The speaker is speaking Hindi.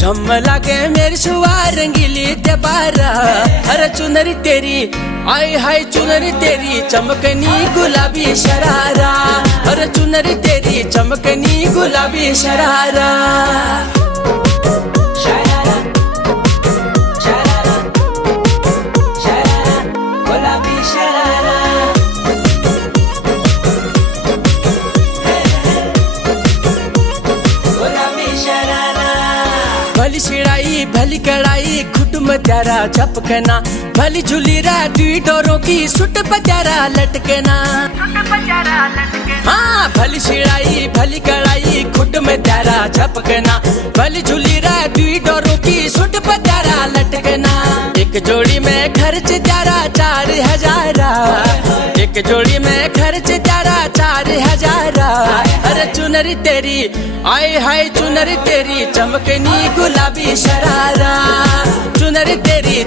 झम लागे मेरी सुवार रंगीली ते बारा। अरे चुनरी तेरी आई हाय चुनरी तेरी चमकनी गुलाबी शरारा। अरे चुनरी तेरी चमकनी गुलाबी शरारा। भली शिड़ाई भली कड़ाई खुटम त्यारा झपकना। भली झुलीरा दुई डोरों की सुट पचारा लटकना। हाँ भली शिड़ाई भली कड़ाई खुट में त्यारा झपकना। भली झुलीरा दुई डोरों की सुट पचारा लटकना। एक जोड़ी में खर्च त्यारा 4,000। एक जोड़ी में खर्च त्यारा 4,000। अरे चुनरी तेरी आए हाय चुनरी तेरी चमकनी गुलाबी शरारा। चुनरी तेरी